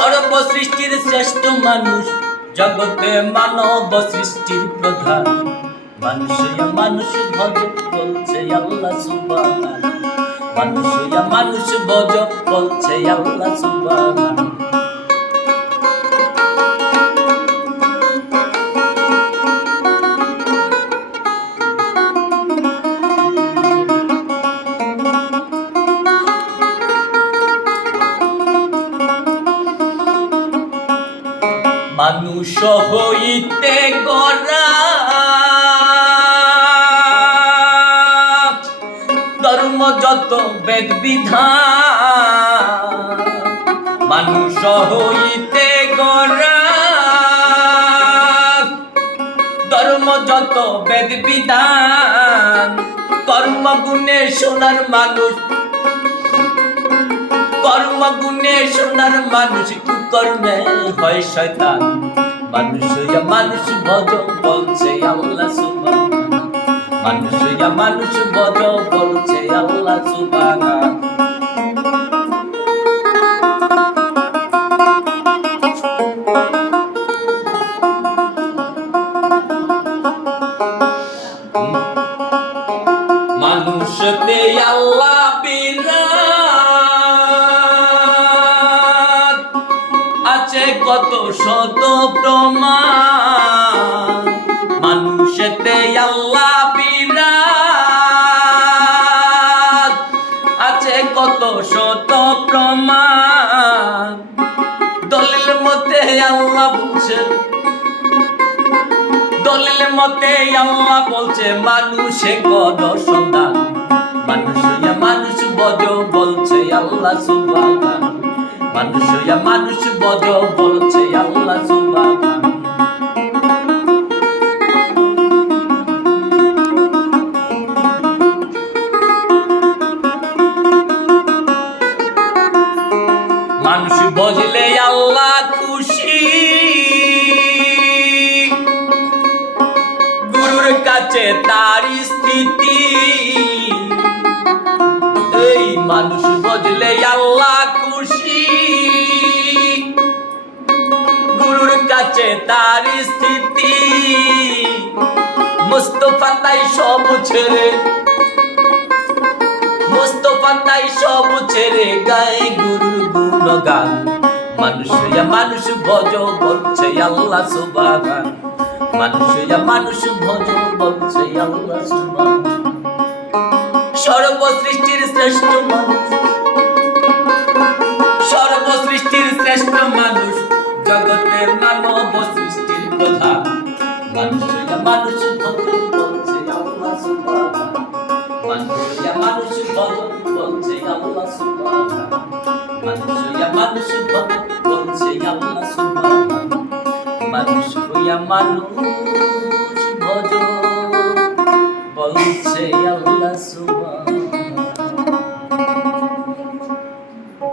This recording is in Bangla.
সর্বসৃষ্টির শ্রেষ্ঠ মানুষ, জগতে মানব সৃষ্টির প্রধান। মানুষ মানুষ ভজ বলছে আল্লাহ সুবাহ মানুষ মানুষ ভজ বলছে আল্লাহ সুবাহ মানুষ হইতে গড়া। ধর্ম যত বেদ বিধান মানুষ হইতে গড়া। ধর্ম যত বেদ বিধান কর্ম গুণে সোনার মানুষ কর্ম গুণে সোনার মানুষ কুকর্মে হয় শয়তান। মানুষ হইয়া মানুষ ভজ বলছে, আল্লাহ সুবাহ মানুষ হইয়া মানুষ ভজ বলছে, আল্লাহ সুবাহ মানুষতে আল্লাহ বিরাট কত শত প্রমাণ। মানুষতে আল্লাহ বিরাট। আছে কত শত প্রমাণ। দলিল মতে আল্লাহ বলছেন দলিল মতে আল্লাহ বলছে, মানুষে কর সন্ধান মানুষ মানুষ বজ বলছে, আল্লাহ সুবাগান মানুষ হইয়া মানুষ বজ বলছে আল্লাহ সুবাগান মানুষ বজলে আল্লাহ খুশি। গুরুর কাছে তার স্থিতি। এই মানুষ বজলে আল্লাহ কাছে তার স্থিতি। মুস্তফা তাই সব ছেড়ে, মুস্তফা তাই সব ছেড়ে গায়ে গুরুর গুণগান। মানুষ মানুষ, ভজ বলছে আল্লাহ সুবাগান মানুষ মানুষ, ভজ বলছে আল্লাহ সুবাগান সর্বসৃষ্টির শ্রেষ্ঠ মানুষ, সর্বসৃষ্টির শ্রেষ্ঠ মানুষ। ভজ বলছে আল্লাহ সুবাগান মানুষ ইয়া মানুষ ভজ বলছে আল্লাহ সুবাগান মানুষ হইয়া মানুষ ভজ বলছে আল্লাহ সুবহান